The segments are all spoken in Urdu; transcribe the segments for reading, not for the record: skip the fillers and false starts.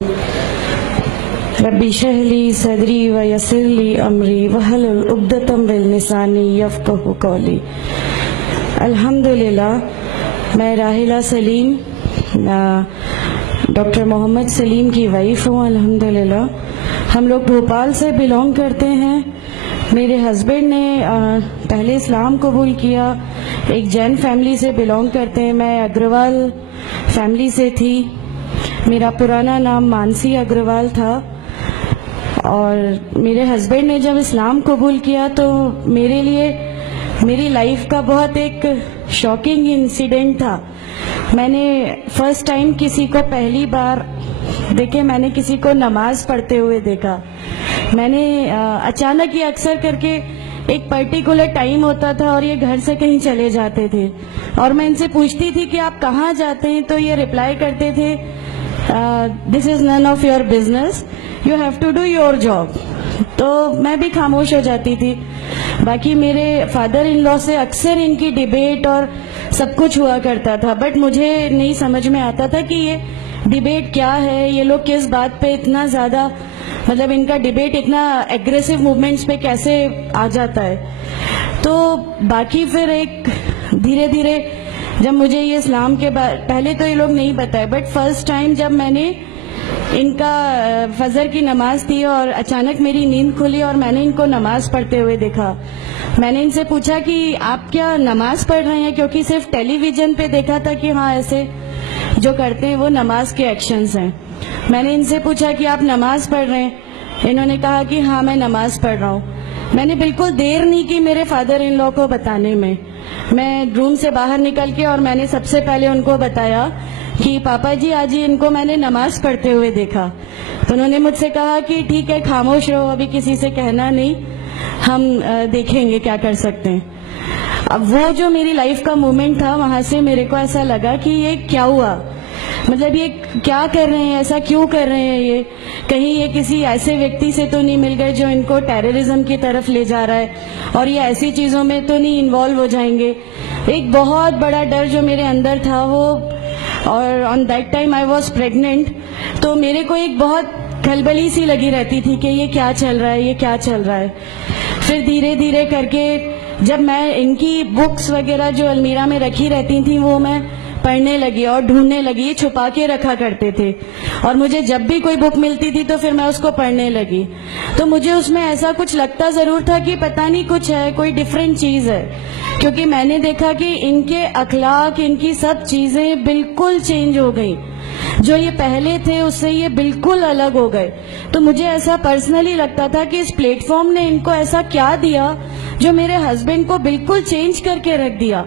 ربی اشرح لی صدری ویسر لی امری واحلل عقدۃ من لسانی یفقہوا قولی۔ الحمدللہ، میں راحلہ سلیم ڈاکٹر محمد سلیم کی وائف ہوں۔ الحمدللہ ہم لوگ بھوپال سے بلونگ کرتے ہیں۔ میرے ہسبینڈ نے پہلے اسلام قبول کیا، ایک جین فیملی سے بلونگ کرتے ہیں۔ میں اگروال فیملی سے تھی، میرا پرانا نام مانسی اگروال تھا، اور میرے ہسبینڈ نے جب اسلام قبول کیا تو میرے لیے میری لائف کا بہت ایک شاکنگ انسیڈنٹ تھا۔ میں نے فرسٹ ٹائم کسی کو پہلی بار دیکھے، میں نے کسی کو نماز پڑھتے ہوئے دیکھا۔ میں نے اچانک یہ اکثر کر کے ایک پرٹیکولر ٹائم ہوتا تھا اور یہ گھر سے کہیں چلے جاتے تھے، اور میں ان سے پوچھتی تھی کہ آپ کہاں جاتے ہیں، تو یہ رپلائی کرتے تھے this is none of your business, you have to do your job. تو میں بھی خاموش ہو جاتی تھی۔ باقی میرے فادر ان لا سے اکثر ان کی ڈیبیٹ اور سب کچھ ہوا کرتا تھا، بٹ مجھے نہیں سمجھ میں آتا تھا کہ یہ ڈیبیٹ کیا ہے، یہ لوگ کس بات پہ اتنا زیادہ، مطلب ان کا ڈیبیٹ اتنا ایگریسو موومنٹس پہ کیسے آ جاتا ہے۔ تو باقی پھر ایک دھیرے دھیرے جب مجھے یہ اسلام کے پہلے تو یہ لوگ نہیں بتائے، بٹ فرسٹ ٹائم جب میں نے ان کا فجر کی نماز تھی اور اچانک میری نیند کھلی اور میں نے ان کو نماز پڑھتے ہوئے دیکھا، میں نے ان سے پوچھا کہ آپ کیا نماز پڑھ رہے ہیں، کیونکہ صرف ٹیلی ویژن پہ دیکھا تھا کہ ہاں ایسے جو کرتے ہیں وہ نماز کے ایکشنز ہیں۔ میں نے ان سے پوچھا کہ آپ نماز پڑھ رہے ہیں، انہوں نے کہا کہ ہاں میں نماز پڑھ رہا ہوں۔ میں نے بالکل دیر نہیں کی میرے فادر ان لا کو بتانے میں۔ میں روم سے باہر نکل کے اور میں نے سب سے پہلے ان کو بتایا کہ پاپا جی آج ان کو میں نے نماز پڑھتے ہوئے دیکھا۔ تو انہوں نے مجھ سے کہا کہ ٹھیک ہے خاموش رہو، ابھی کسی سے کہنا نہیں، ہم دیکھیں گے کیا کر سکتے ہیں۔ اب وہ جو میری لائف کا مومنٹ تھا، وہاں سے میرے کو ایسا لگا کہ یہ کیا ہوا، مطلب یہ کیا کر رہے ہیں، ایسا کیوں کر رہے ہیں، یہ کہیں یہ کسی ایسے ویکتی سے تو نہیں مل گئے جو ان کو ٹیررزم کی طرف لے جا رہا ہے، اور یہ ایسی چیزوں میں تو نہیں انوالو ہو جائیں گے۔ ایک بہت بڑا ڈر جو میرے اندر تھا وہ، اور on that time I was pregnant, تو میرے کو ایک بہت کھلبلی سی لگی رہتی تھی کہ یہ کیا چل رہا ہے، یہ کیا چل رہا ہے۔ پھر دھیرے دھیرے کر کے جب میں ان کی بکس وغیرہ جو المیرا میں رکھی رہتی تھیں وہ میں پڑھنے لگی اور ڈھونڈنے لگی، یہ چھپا کے رکھا کرتے تھے، اور مجھے جب بھی کوئی بک ملتی تھی تو پھر میں اس کو پڑھنے لگی۔ تو مجھے اس میں ایسا کچھ لگتا ضرور تھا کہ پتہ نہیں کچھ ہے، کوئی ڈیفرنٹ چیز ہے، کیونکہ میں نے دیکھا کہ ان کے اخلاق، ان کی سب چیزیں بالکل چینج ہو گئی، جو یہ پہلے تھے اس سے یہ بالکل الگ ہو گئے۔ تو مجھے ایسا پرسنلی لگتا تھا کہ اس پلیٹ فارم نے ان کو ایسا کیا دیا جو میرے ہسبینڈ کو بالکل چینج کر کے رکھ دیا۔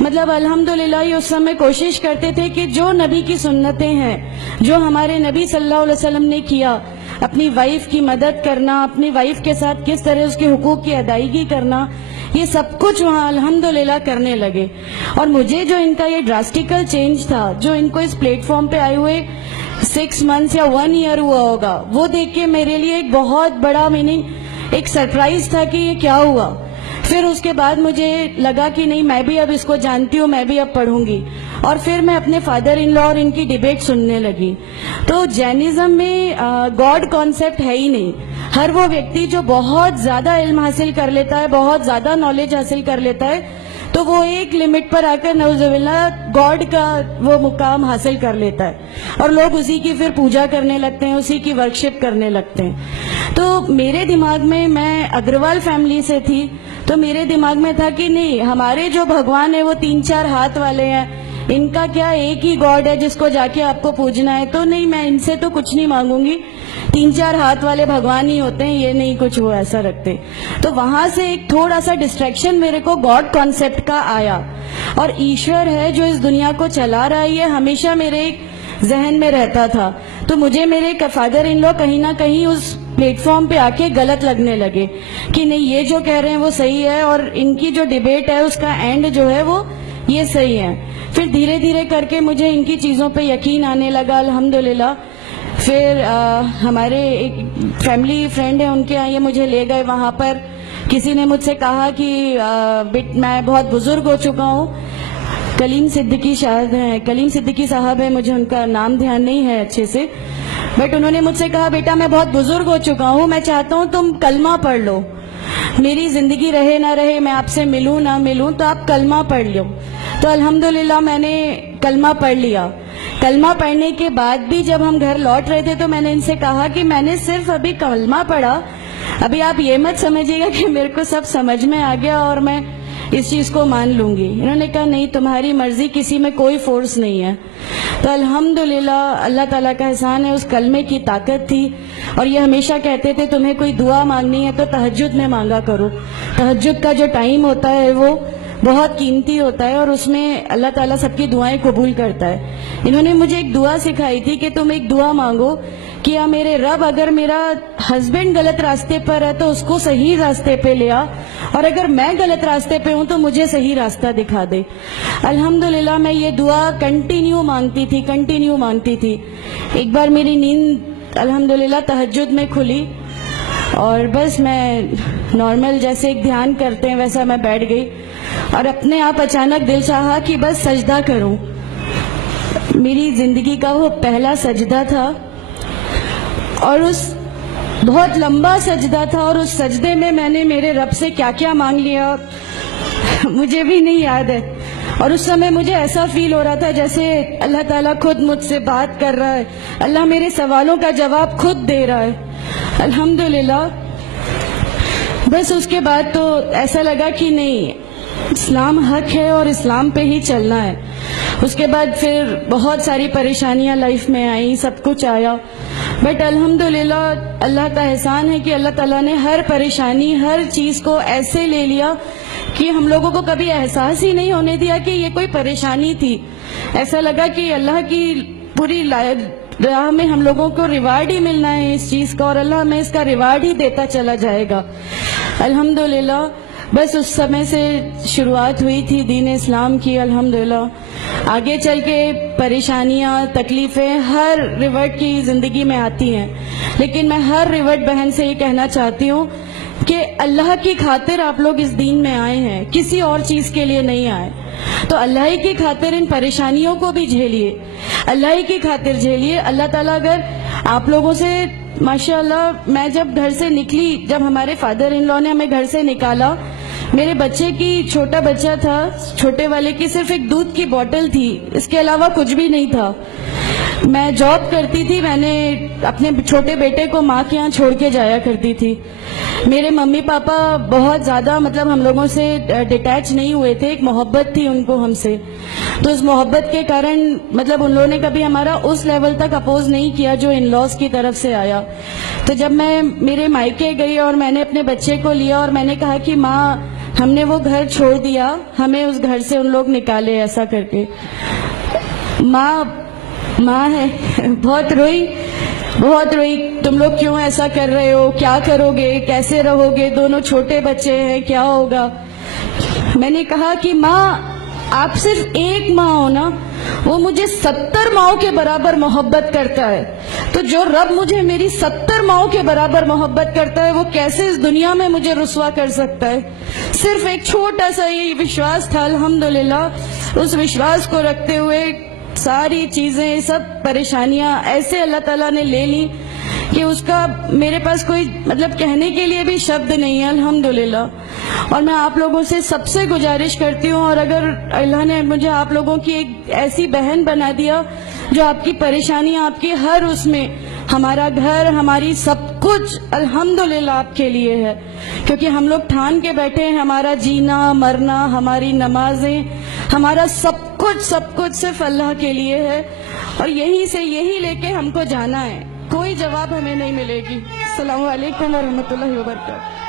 مطلب الحمدللہ یہ اس سمے کوشش کرتے تھے کہ جو نبی کی سنتیں ہیں، جو ہمارے نبی صلی اللہ علیہ وسلم نے کیا، اپنی وائف کی مدد کرنا، اپنی وائف کے ساتھ کس طرح اس کے حقوق کی ادائیگی کرنا، یہ سب کچھ وہاں الحمدللہ کرنے لگے۔ اور مجھے جو ان کا یہ ڈراسٹیکل چینج تھا، جو ان کو اس پلیٹ فارم پہ آئے ہوئے 6 months یا 1 year ہوا ہوگا، وہ دیکھ کے میرے لیے ایک بہت بڑا ایک سرپرائز تھا کہ یہ کیا ہوا۔ پھر اس کے بعد مجھے لگا کہ نہیں، میں بھی اب اس کو جانتی ہوں، میں بھی اب پڑھوں گی، اور پھر میں اپنے فادر ان لا اور ان کی ڈیبیٹ سننے لگی۔ تو جینزم میں گاڈ کانسیپٹ ہے ہی نہیں۔ ہر وہ ویکتی جو بہت زیادہ علم حاصل کر لیتا ہے، بہت زیادہ نالج حاصل کر لیتا ہے، تو وہ ایک لمٹ پر آ کر نعوذ باللہ گاڈ کا وہ مقام حاصل کر لیتا ہے، اور لوگ اسی کی پھر پوجا کرنے لگتے ہیں، اسی کی ورشپ کرنے لگتے ہیں۔ تو میرے دماغ میں اگروال فیملی سے تھی، تو میرے دماغ میں تھا کہ نہیں، ہمارے جو بھگوان ہیں وہ 3-4 ہاتھ والے ہیں، ان کا کیا ایک ہی گاڈ ہے جس کو جا کے آپ کو پوجنا ہے؟ تو نہیں، میں ان سے تو کچھ نہیں مانگوں گی، 3-4 ہاتھ والے بھگوان ہی ہوتے ہیں، یہ نہیں کچھ وہ ایسا رکھتے۔ تو وہاں سے ایک تھوڑا سا ڈسٹریکشن میرے کو گاڈ کانسیپٹ کا آیا، اور ایشور ہے جو اس دنیا کو چلا رہا ہے، یہ ہمیشہ میرے ایک ذہن میں رہتا تھا۔ تو مجھے میرے فادر ان لا کہیں نہ کہیں اس پلیٹ فارم پہ آ کے غلط لگنے لگے کہ نہیں، یہ جو کہہ رہے ہیں وہ صحیح ہے، اور ان کی جو ڈیبیٹ ہے اس کا اینڈ جو ہے وہ یہ صحیح ہے۔ پھر دھیرے دھیرے کر کے مجھے ان کی چیزوں پہ یقین آنے لگا الحمدللہ۔ پھر ہمارے ایک فیملی فرینڈ ہیں، ان کے یہاں یہ مجھے لے گئے۔ وہاں پر کسی نے مجھ سے کہا کہ میں بہت بزرگ ہو چکا ہوں، کلیم صدیقی صاحب ہیں، مجھے ان کا نام دھیان نہیں ہے اچھے سے، بٹ انہوں نے مجھ سے کہا بیٹا میں بہت بزرگ ہو چکا ہوں, میں چاہتا ہوں تم کلمہ پڑھ لو, میری زندگی رہے نہ رہے, میں آپ سے ملوں نہ ملوں, تو آپ کلمہ پڑھ لو. تو الحمدللہ میں نے کلمہ پڑھ لیا. کلمہ پڑھنے کے بعد بھی جب ہم گھر لوٹ رہے تھے تو میں نے ان سے کہا کہ میں نے صرف ابھی کلمہ پڑھا, ابھی آپ یہ مت سمجھیے گا کہ میرے کو سب سمجھ میں آ گیا اور میں اس چیز کو مان لوں گی. انہوں نے کہا نہیں, تمہاری مرضی, کسی میں کوئی فورس نہیں ہے. تو الحمدللہ اللہ تعالیٰ کا احسان ہے, اس کلمے کی طاقت تھی. اور یہ ہمیشہ کہتے تھے تمہیں کوئی دعا مانگنی ہے تو تہجد میں مانگا کرو, تہجد کا جو ٹائم ہوتا ہے وہ بہت قیمتی ہوتا ہے اور اس میں اللہ تعالیٰ سب کی دعائیں قبول کرتا ہے. انہوں نے مجھے ایک دعا سکھائی تھی کہ تم ایک دعا مانگو کہ یا میرے رب اگر میرا ہسبینڈ غلط راستے پر ہے تو اس کو صحیح راستے پہ لیا, اور اگر میں غلط راستے پہ ہوں تو مجھے صحیح راستہ دکھا دے. الحمدللہ میں یہ دعا کنٹینیو مانگتی تھی. ایک بار میری نیند الحمدللہ تہجد میں کھلی اور بس میں نارمل جیسے ایک دھیان کرتے ہیں ویسا میں بیٹھ گئی اور اپنے آپ اچانک دل چاہا کہ بس سجدہ کروں. میری زندگی کا وہ پہلا سجدہ تھا اور اس بہت لمبا سجدہ تھا, اور اس سجدے میں نے میرے رب سے کیا کیا مانگ لیا مجھے بھی نہیں یاد ہے. اور اس سمے مجھے ایسا فیل ہو رہا تھا جیسے اللہ تعالیٰ خود مجھ سے بات کر رہا ہے, اللہ میرے سوالوں کا جواب خود دے رہا ہے. الحمدللہ بس اس کے بعد تو ایسا لگا کہ نہیں, اسلام حق ہے اور اسلام پہ ہی چلنا ہے. اس کے بعد پھر بہت ساری پریشانیاں لائف میں آئیں, سب کچھ آیا, بٹ الحمدللہ اللہ کا احسان ہے کہ اللہ تعالیٰ نے ہر پریشانی, ہر چیز کو ایسے لے لیا کہ ہم لوگوں کو کبھی احساس ہی نہیں ہونے دیا کہ یہ کوئی پریشانی تھی. ایسا لگا کہ اللہ کی پوری راہ میں ہم لوگوں کو ریوارڈ ہی ملنا ہے اس چیز کا, اور اللہ ہمیں اس کا ریوارڈ ہی دیتا چلا جائے گا. الحمدللہ بس اس سمے سے شروعات ہوئی تھی دین اسلام کی. الحمدللہ آگے چل کے پریشانیاں, تکلیفیں ہر ریورٹ کی زندگی میں آتی ہیں, لیکن میں ہر ریورٹ بہن سے یہ کہنا چاہتی ہوں کہ اللہ کی خاطر آپ لوگ اس دین میں آئے ہیں, کسی اور چیز کے لیے نہیں آئے. تو اللہ ہی کی خاطر ان پریشانیوں کو بھی جھیلیے, اللہ ہی کی خاطر جھیلیے. اللہ تعالیٰ اگر آپ لوگوں سے ماشاءاللہ, میں جب گھر سے نکلی, جب ہمارے فادر ان لا نے ہمیں گھر سے نکالا, میرے بچے کی, چھوٹا بچہ تھا, چھوٹے والے کی صرف ایک دودھ کی بوتل تھی, اس کے علاوہ کچھ بھی نہیں تھا. میں جاب کرتی تھی, میں نے اپنے چھوٹے بیٹے کو ماں کے یہاں چھوڑ کے جایا کرتی تھی. میرے ممی پاپا بہت زیادہ ہم لوگوں سے ڈیٹیچ نہیں ہوئے تھے, ایک محبت تھی ان کو ہم سے, تو اس محبت کے کارن ان لوگوں نے کبھی ہمارا اس لیول تک اپوز نہیں کیا جو ان لاز کی طرف سے آیا. تو جب میں میرے مائکے گئی اور میں نے اپنے بچے کو لیا اور میں نے کہا کہ ماں ہم نے وہ گھر چھوڑ دیا, ہمیں اس گھر سے ان لوگ نکالے, ایسا کر کے. ماں ہے, بہت روئی, تم لوگ کیوں ایسا کر رہے ہو, کیا کرو گے, کیسے رہو گے, دونوں چھوٹے بچے ہیں, کیا ہوگا. میں نے کہا کہ ماں آپ صرف ایک ماں ہو نا, وہ مجھے 70 ماؤں کے برابر محبت کرتا ہے, تو جو رب مجھے میری 70 ماؤں کے برابر محبت کرتا ہے وہ کیسے اس دنیا میں مجھے رسوا کر سکتا ہے. صرف ایک چھوٹا سا یہ وشواس تھا. الحمدللہ اس وشواس کو رکھتے ہوئے ساری چیزیں, سب پریشانیاں ایسے اللہ تعالیٰ نے لے لی کہ اس کا میرے پاس کوئی کہنے کے لیے بھی شبد نہیں ہے. الحمدللہ. اور میں آپ لوگوں سے سب سے گزارش کرتی ہوں, اور اگر اللہ نے مجھے آپ لوگوں کی ایک ایسی بہن بنا دیا جو آپ کی پریشانیاں, آپ کی ہر اس میں, ہمارا گھر, ہماری سب کچھ الحمدللہ آپ کے لیے ہے, کیونکہ ہم لوگ ٹھان کے بیٹھے ہیں ہمارا جینا مرنا, ہماری نمازیں, ہمارا سب کچھ صرف اللہ کے لیے ہے, اور یہی لے کے ہم کو جانا ہے. کوئی جواب ہمیں نہیں ملے گی. السلام علیکم ورحمۃ اللہ وبرکاتہ.